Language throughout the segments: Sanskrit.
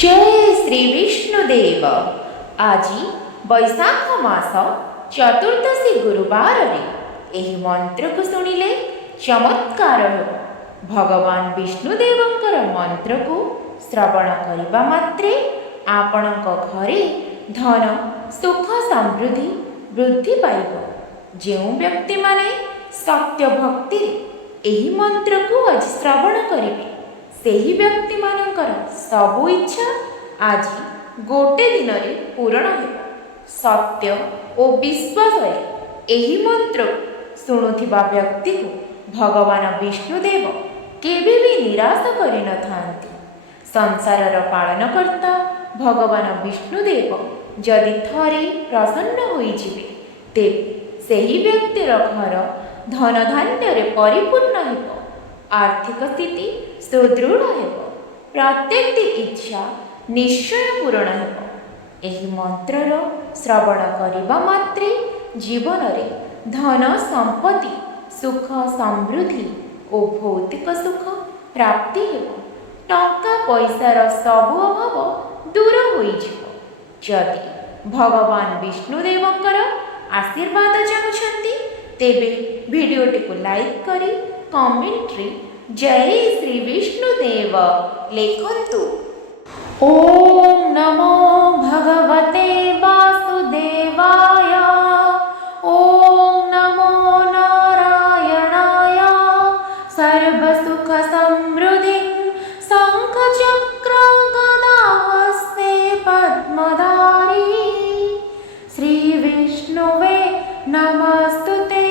जय श्री विष्णुदेव। आज बैशाख मास चतुर्दशी गुरुवार एही मंत्र को सुनिले चमत्कार हो। भगवान विष्णुदेवंकर मंत्र को श्रवण करने मात्रे आपणक घरे धन सुख समृद्धि वृद्धि पाइब। जो व्यक्ति माने सत्य भक्ति एही मंत्र को आज श्रवण करिवे सेही व्यक्ति मानकर सबु इच्छा आज गोटे दिन में पूरण हो। सत्य और विश्वास एही मंत्र शुणुथिबा व्यक्ति को भगवान विष्णुदेव केबे भी निराश करि न थांती। संसारर पालनकर्ता भगवान विष्णुदेव जदि थरे प्रसन्न होई जिवे तेबे सेही व्यक्तिर घर धन धान्य रे परिपूर्ण हेब। आर्थिक स्थिति सुदृढ़ हेब। प्रत्येक इच्छा निश्चय पूरण हेब। एही मंत्रर श्रवण करिबा मात्रे जीवन रे धन संपत्ति सुख समृद्धि और भौतिक सुख प्राप्ति हेब। टंका पैसार सबु अभाव दूर होई जिवो। जदि भगवान विष्णुदेवंकर आशीर्वाद चाहुछंती तेबे वीडियोटी को लाइक करी कमेंट रे जय श्री विष्णुदेव लेखन्तु। ओम नमो भगवते वासुदेवाय। ओम नमो नारायणाय। सर्वसुख समृद्धि शंख चक्र गदा हस्ते पद्मधारी श्री विष्णुवे नमस्तुते।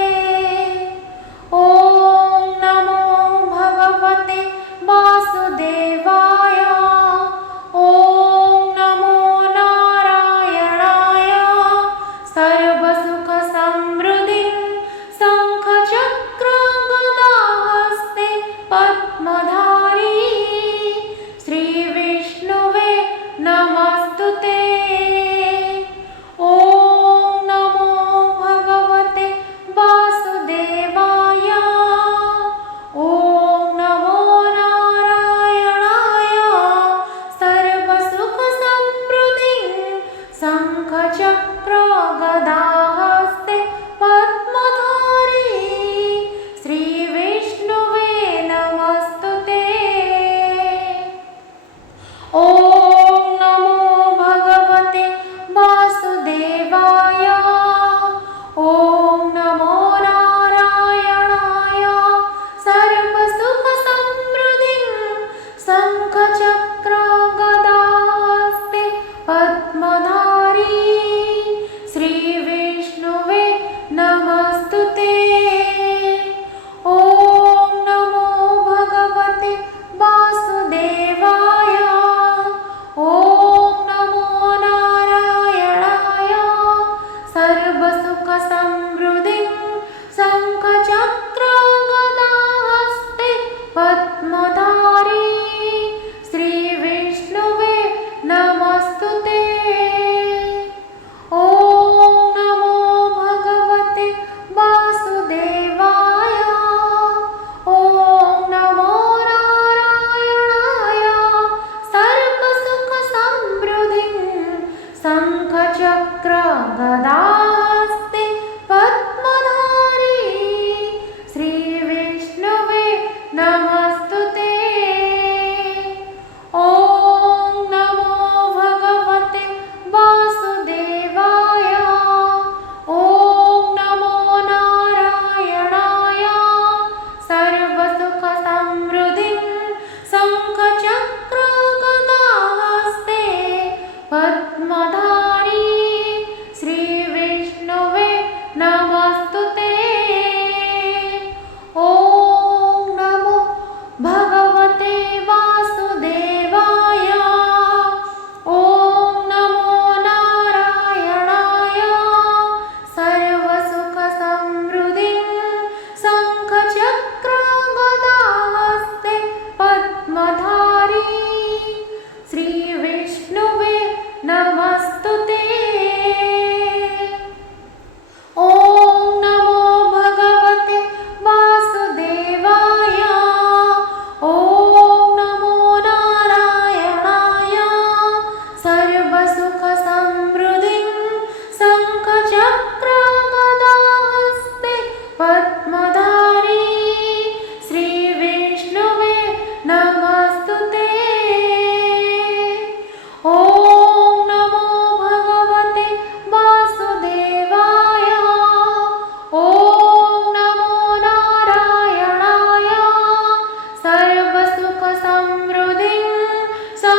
ओम नमो भगवते वासुदेवाय। ओम नमो नारायणाय। सर्वसुख समृद्धि शंख चक्र गदा हस्ते पद्मधारी श्री विष्णुवे नमस्तुते। ओम नमो भगवते वासुदेवाय। ओम नमो नारायणाय। सर्वसुख समृद्धि शंख चक्र गदा हस्ते पद्मधारी श्री विष्णुवे नमस्तुते। ओम नमो भगवते वासुदेवाय। ओम नमो नारायणाय। सर्वसुख समृद्धि शंख चक्र गदा हस्ते पद्मधारी श्री विष्णुवे नमस्तुते। ओम नमो भगवते वासुदेवाय।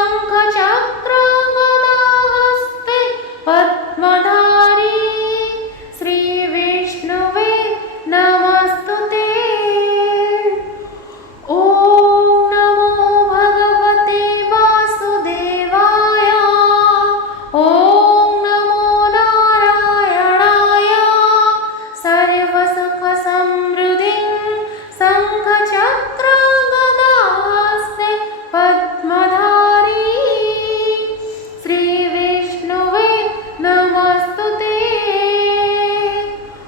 शङ्खचक्रगदाहस्ते पद्मधारी श्रीविष्णुवे नमस्तुते। ॐ नमो भगवते वासुदेवाय। ॐ नमो नारायणाय। सर्वसुखसमृद्धिं शङ्खचक्रगदाहस्ते पद्मधारी श्रीविष्णुवे नमस्तुते।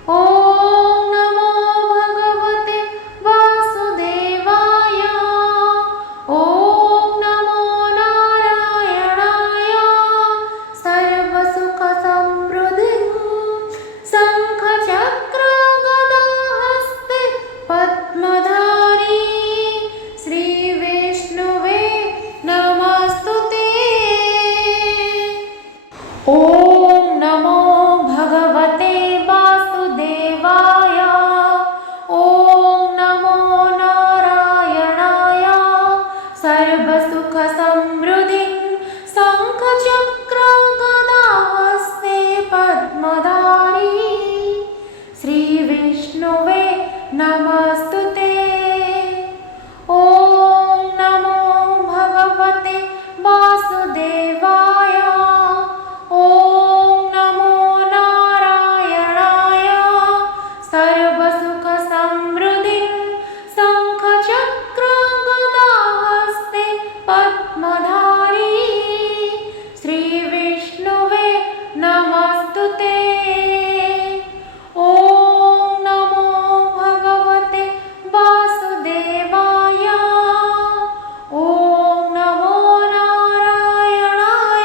ॐ नमो भगवते वासुदेवाय। ॐ नमो नारायणाय। सर्वसुखसमृद्धिं शङ्खचक्रगदाहस्ते पद्मधारी श्रीविष्णुवे नमस्तुते। ॐ नमो भगवते वासुदेवाय। ॐ नमो नारायणाय। सर्वसुखसमृद्धिं शङ्खचक्रगदाहस्ते पद्मधारी श्रीविष्णुवे नमस्तुते। ॐ नमो भगवते वासुदेवाय। ॐ नमो नारायणाय। सर्वसुखसमृद्धिं शङ्खचक्रगदाहस्ते पद्मधारी श्रीविष्णुवे नमस्तुते। ॐ नमो भगवते वासुदेवाय। ॐ नमो नारायणाय।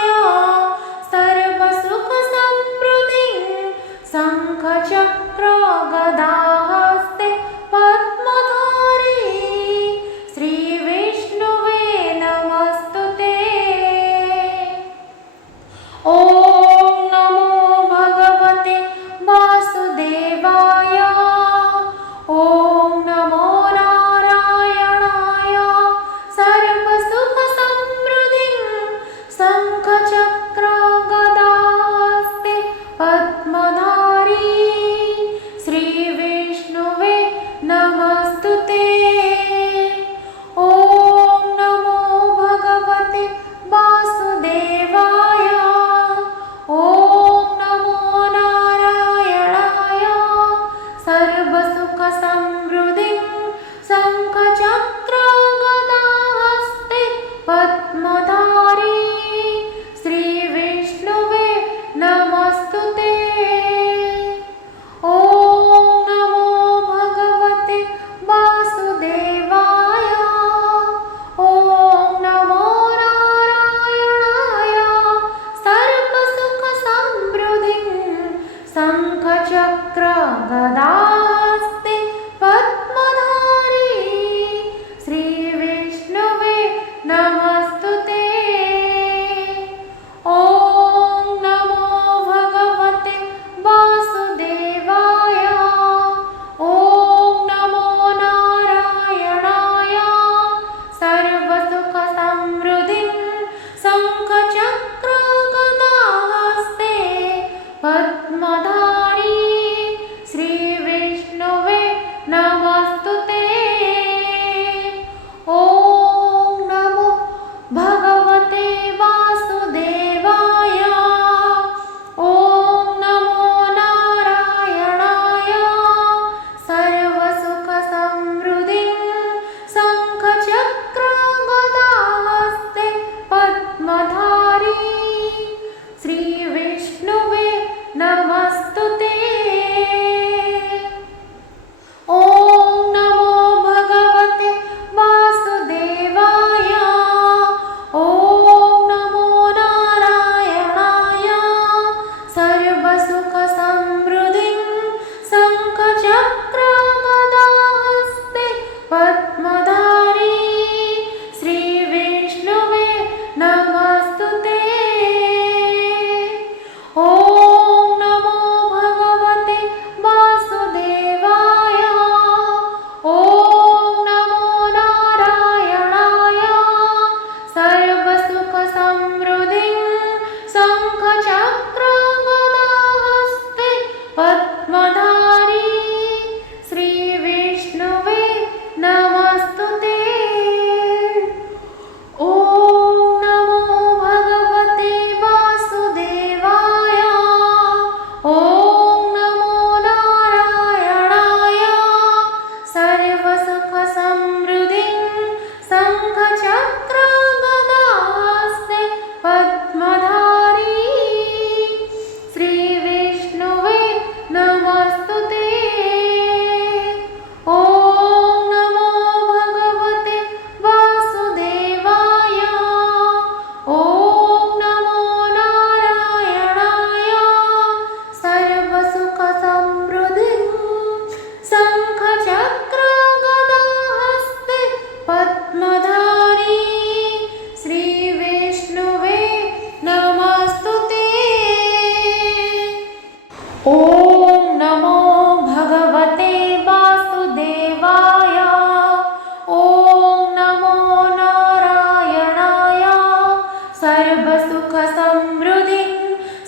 सर्वसुखसमृद्धिं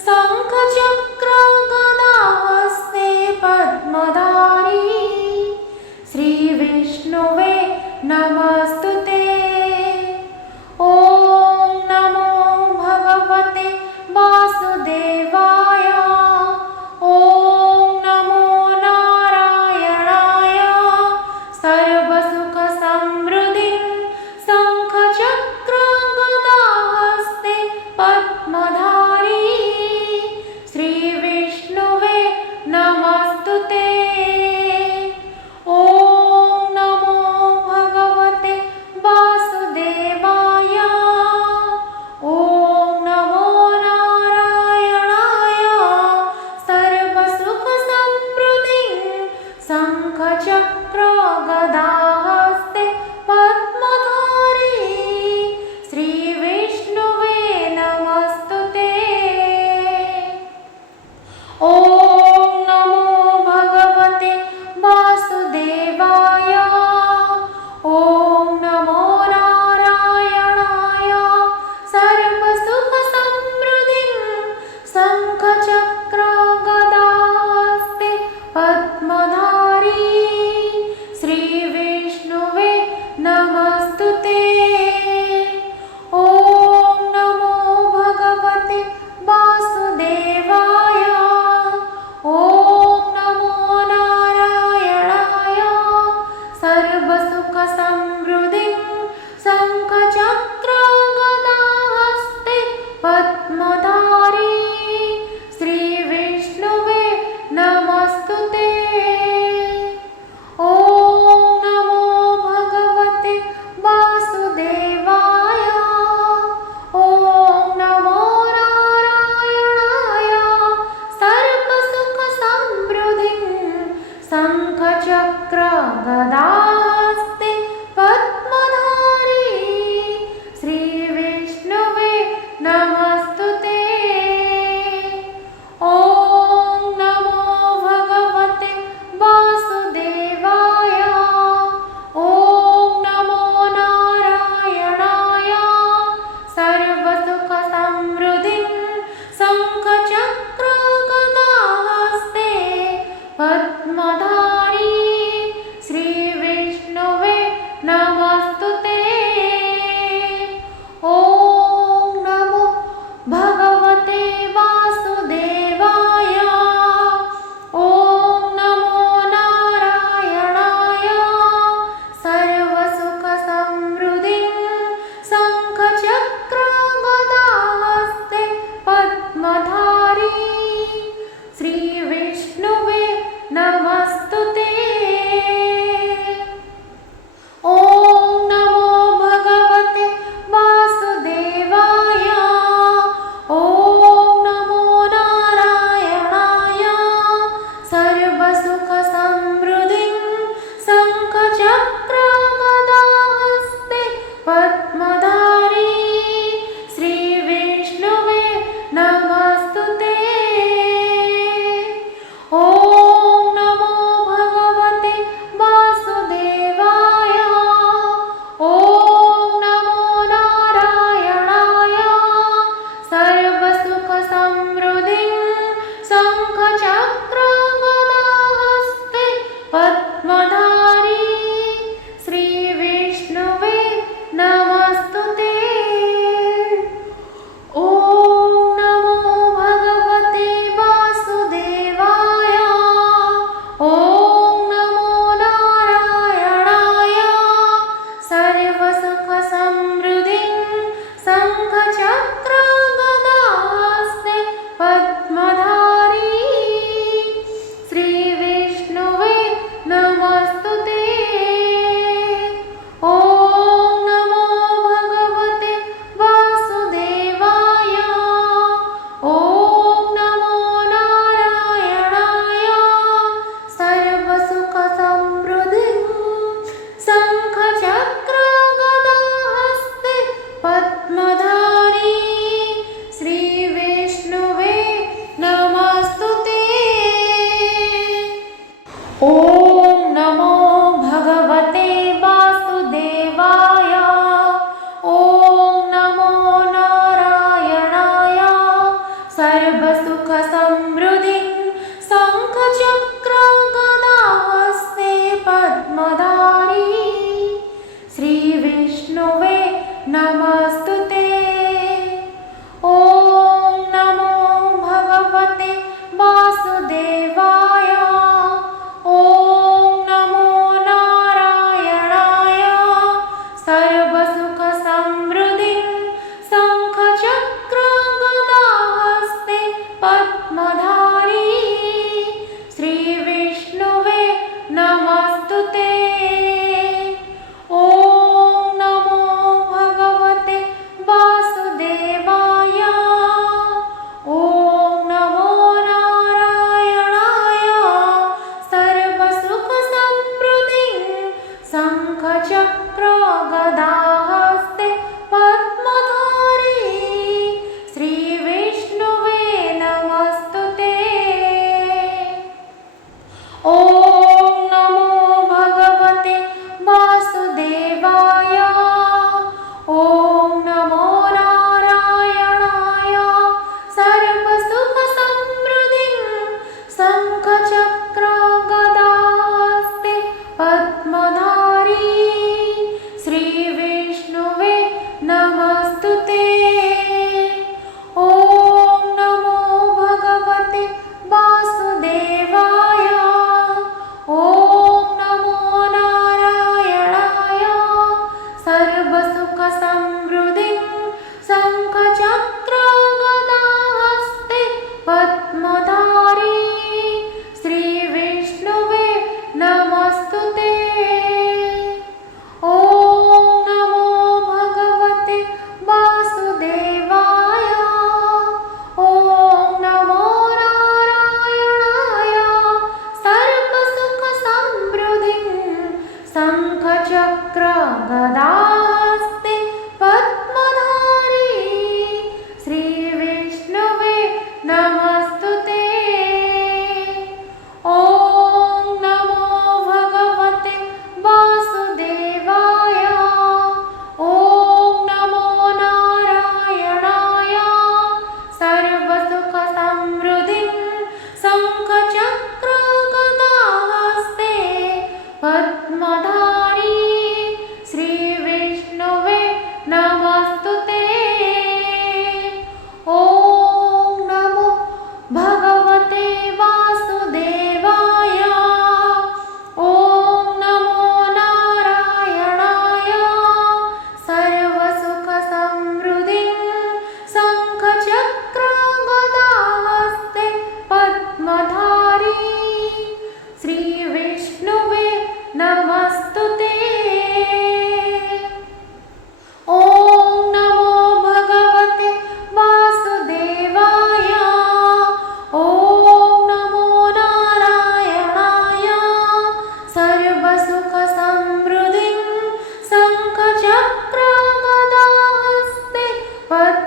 शङ्खचक्रगदाहस्ते पद्मधारी श्रीविष्णुवे नमस्तुते। ॐ नमो भगवते वासुदेवाय। ॐ नमो नारायणाय। सर्वसुखसमृद्धिं शङ्खचक्रगदाहस्ते पद्मधारी श्रीविष्णुवे नमस्तुते। ॐ नमो भगवते वासुदेवाय। ॐ नमो नारायणाय।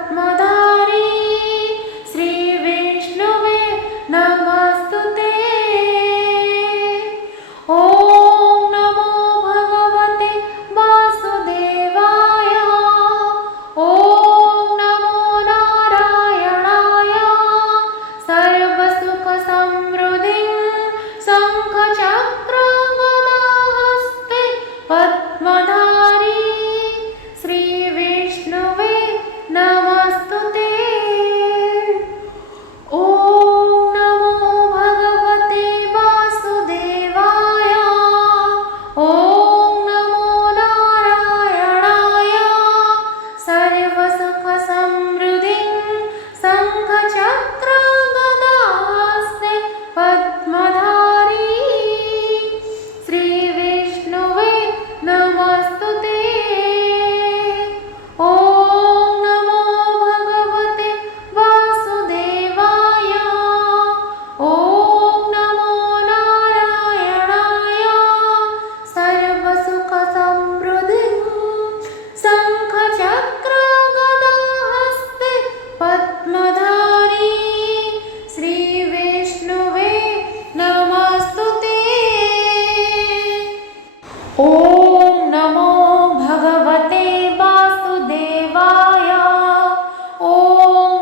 पद्मधारी श्रीविष्णुवे नमस्तुते। ॐ नमो भगवते वासुदेवाय। ॐ नमो नारायणाय। सर्वसुखसमृद्धिं शङ्खचक्रगदाहस्ते पद्मधारी श्रीविष्णुवे नमस्तुते। ॐ नमो भगवते वासुदेवाय। ॐ नमो नारायणाय। सर्वसुखसमृद्धिं शङ्खचक्रगदाहस्ते पद्मधारी श्रीविष्णुवे नमस्तुते। ॐ नमो भगवते वासुदेवाय। ॐ नमो नारायणाय। सर्वसुखसमृद्धिं शङ्खचक्रगदाहस्ते पद्मधारी श्रीविष्णुवे नमस्तुते। ॐ नमो भगवते वासुदेवाय। ॐ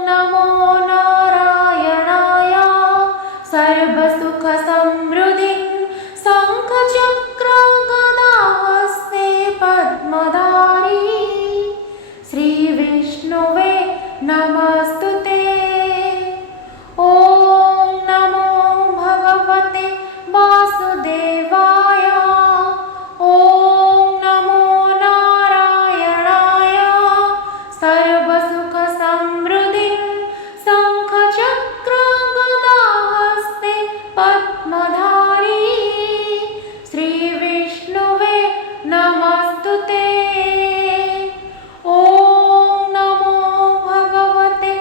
नमो नारायणाय। सर्वसुखसमृद्धिं शङ्खचक्रगदाहस्ते पद्मधारी श्रीविष्णुवे नमस्तुते। ॐ नमो भगवते वासुदेवाय। ॐ नमो नारायणाय। सर्वसुखसमृद्धिं शङ्खचक्रगदाहस्ते पद्मधारी श्रीविष्णुवे नमस्तुते। ॐ नमो भगवते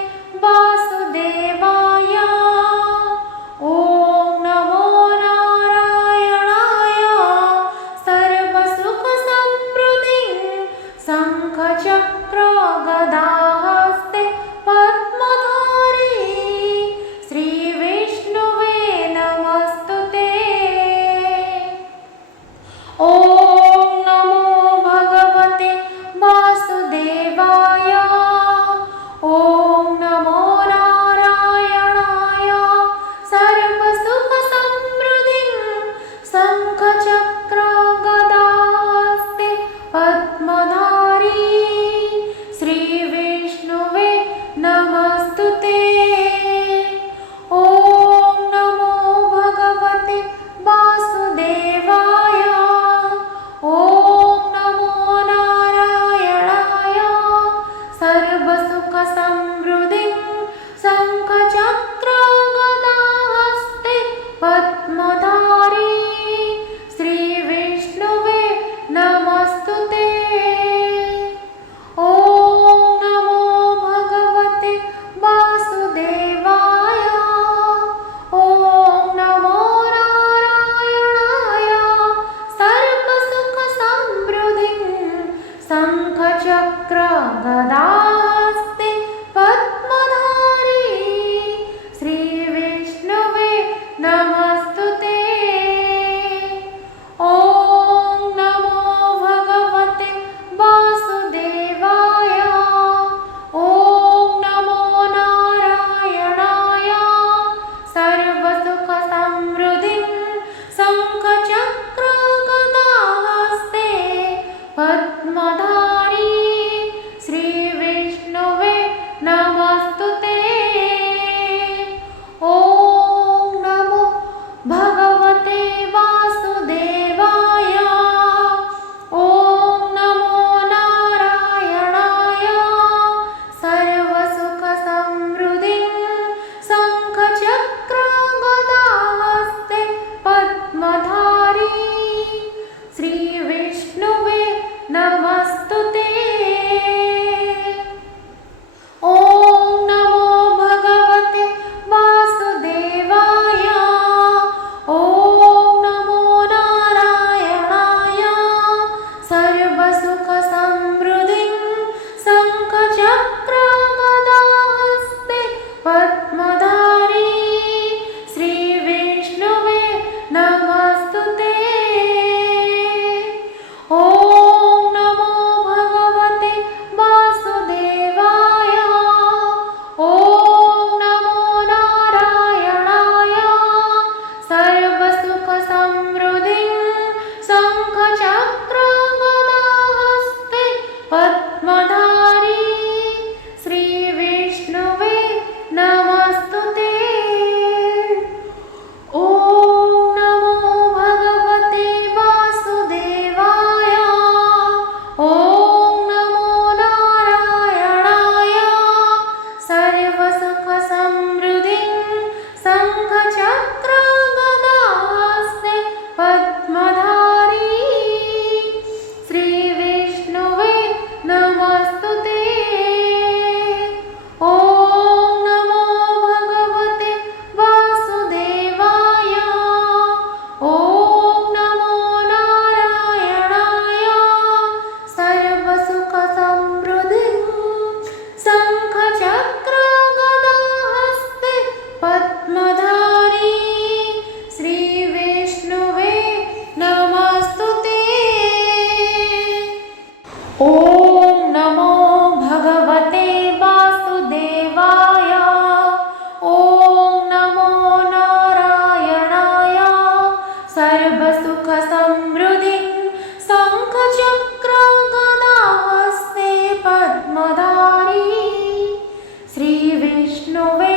श्रीविष्णुवे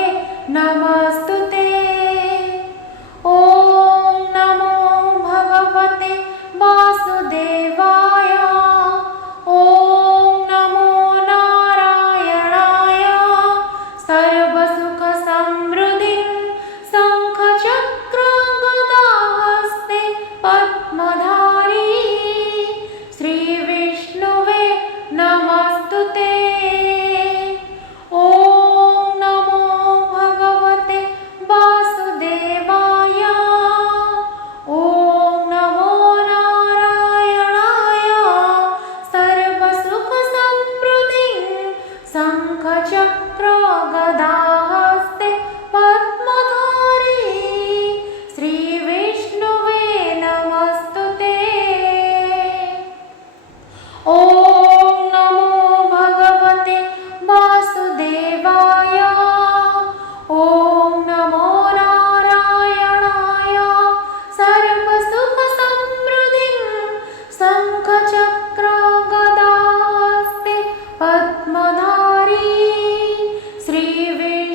नमस्तुते। ॐ नमो भगवते वासुदेवाय। ॐ नमो नारायणाय। सर्वसुखसमृद्धिं शङ्खचक्रगदाहस्ते पद्मधारी श्रीविष्णुवे नमस्तुते। ॐ नमो भगवते वासुदेवाय। ॐ नमो नारायणाय। सर्वसुखसमृद्धिं शङ्खचक्रगदाहस्ते पद्मधारी श्रीविष्णुवे नमस्तुते। ॐ नमो भगवते वासुदेवाय। ॐ नमो नारायणाय। सर्वसुखसमृद्धिं शङ्खचक्रगदाहस्ते पद्मधारी श्रीविष्णुवे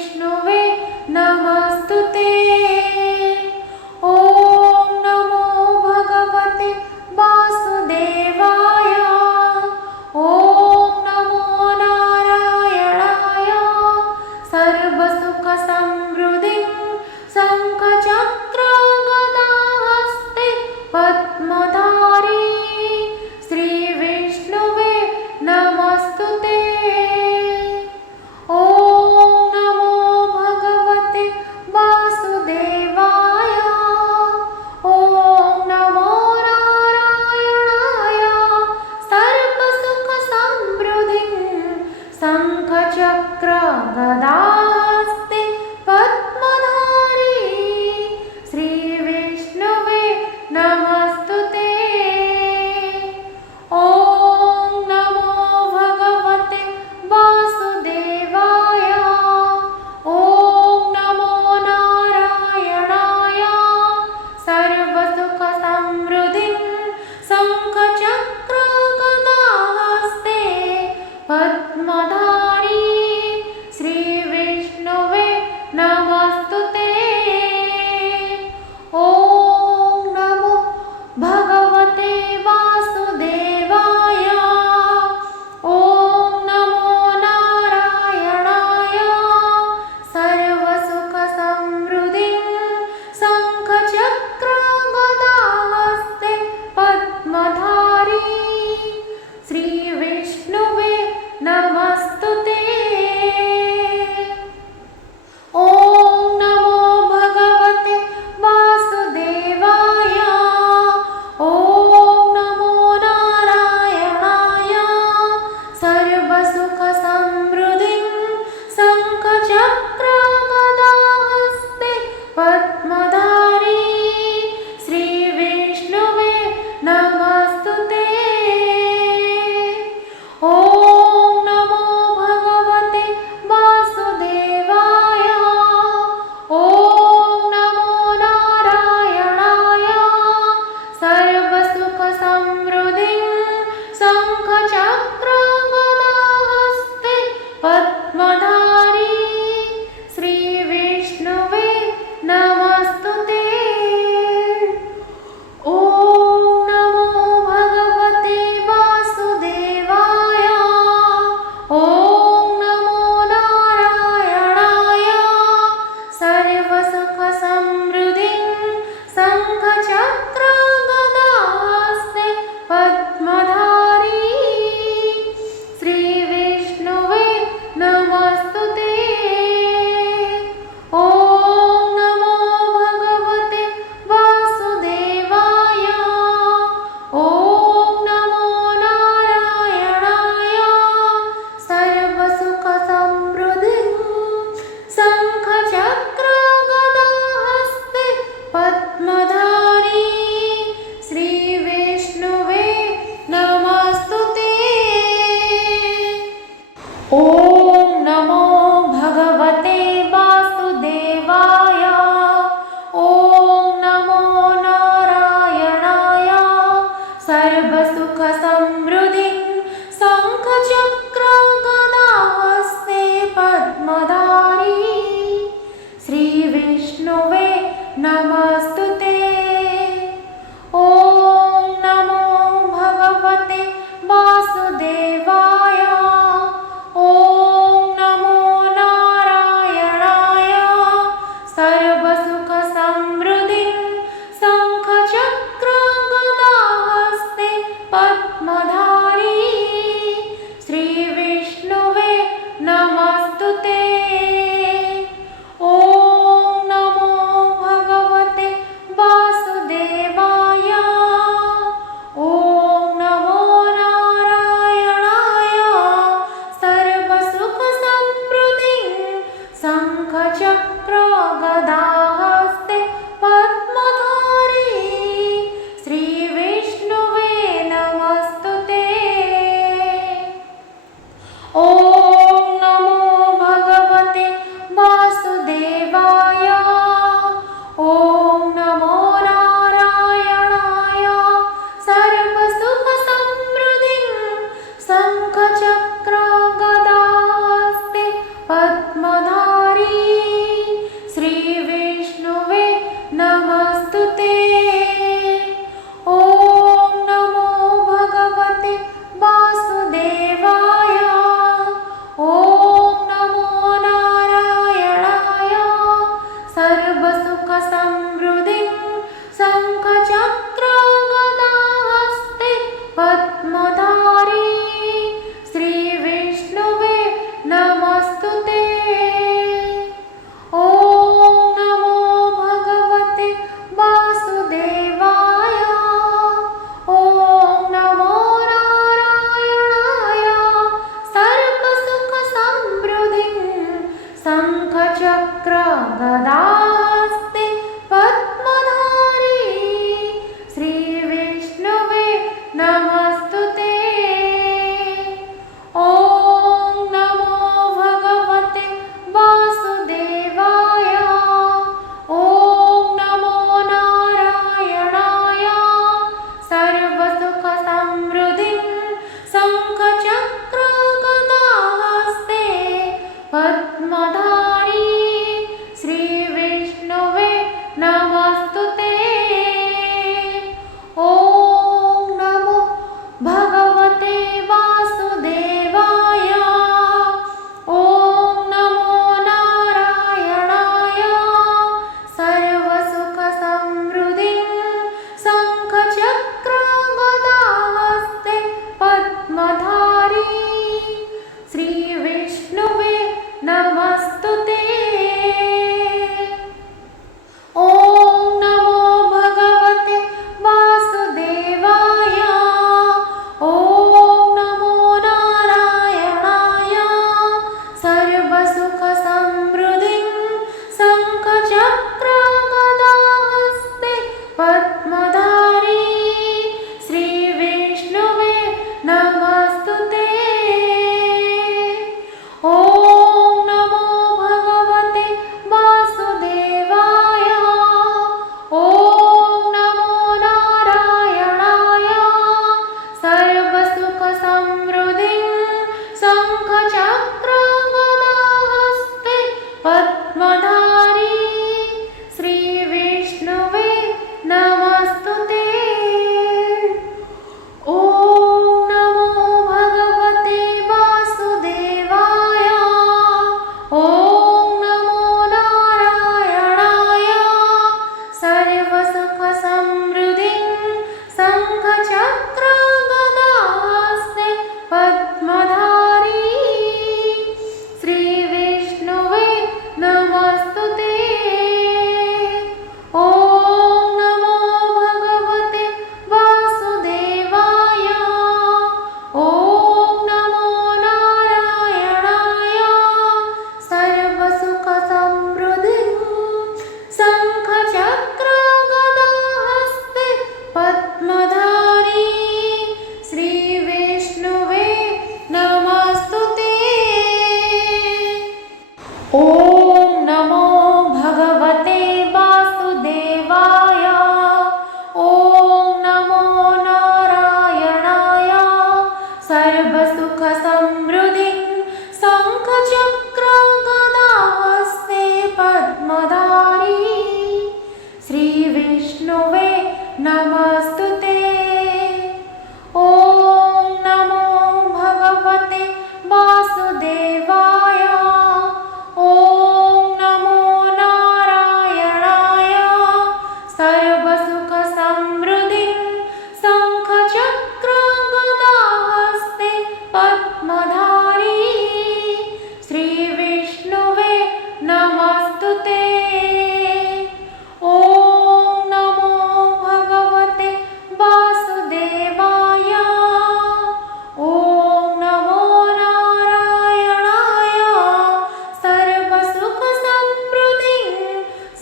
शङ्खचक्र गदाहस्ते पद्मधारी श्रीविष्णुवे नमस्तुते। ॐ नमो भगवते वासुदेवाय। ॐ नमो नारायणाय सर्वसुखसमृद्धिं शङ्खचक्र गदाहस्ते पद्मधारी श्रीविष्णुवे नमस्तुते। ॐ नमो भगवते वासुदेवाय। ॐ नमो नारायणाय सर्वसुखसमृद्धिं शङ्खचक्र गदाहस्ते पद्मधारी श्रीविष्णुवे नमस्तुते। ॐ नमो भगवते वासुदेवाय। ॐ नमो नारायणाय सर्वसुखसमृद्धिं शङ्खचक्र गदाहस्ते पद्मधारी श्रीविष्णुवे नमस्तुते। ॐ नमो भगवते वासुदेवाय। ॐ नमो नारायणाय सर्वसुखसमृद्धिं शङ्खचक्र गदाहस्ते पद्मधारी श्रीविष्णुवे नमस्तुते। ॐ नमो भगवते वासुदेवाय। ॐ नमो नारायणाय सर्वसुखसमृद्धिं शङ्खचक्र गदाहस्ते पद्मधारी श्रीविष्णुवे नमस्तुते।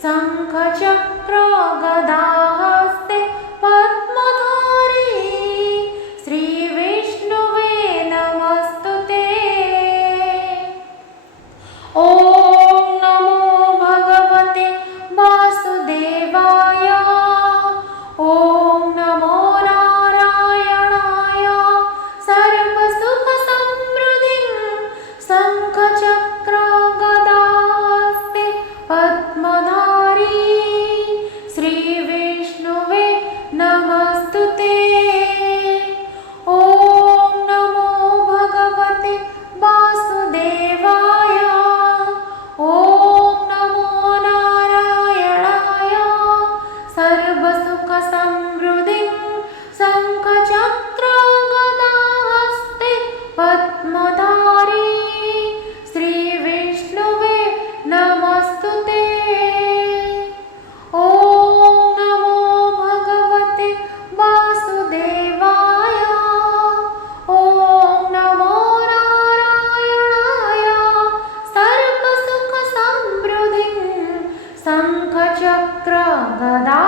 शङ्खचक्रगदाहस्ते पद्मधारी श्रीविष्णुवे नमस्तुते। ॐ नमो भगवते वासुदेवाय। ॐ नमो नारायणाय सर्वसुखसमृद्धिं शङ्खचक्रगदाहस्ते पद्मधारी श्रीविष्णुवे नमस्तुते। ॐ नमो भगवते वासुदेवाय। ॐ नमो नारायणाय सर्वसुखसमृद्धिं शङ्खचक्रगदाहस्ते पद्मधारी श्रीविष्णुवे नमस्तुते। ॐ नमो भगवते वासुदेवाय। ॐ नमो नारायणाय सर्वसुखसमृद्धिं शङ्खचक्रगदा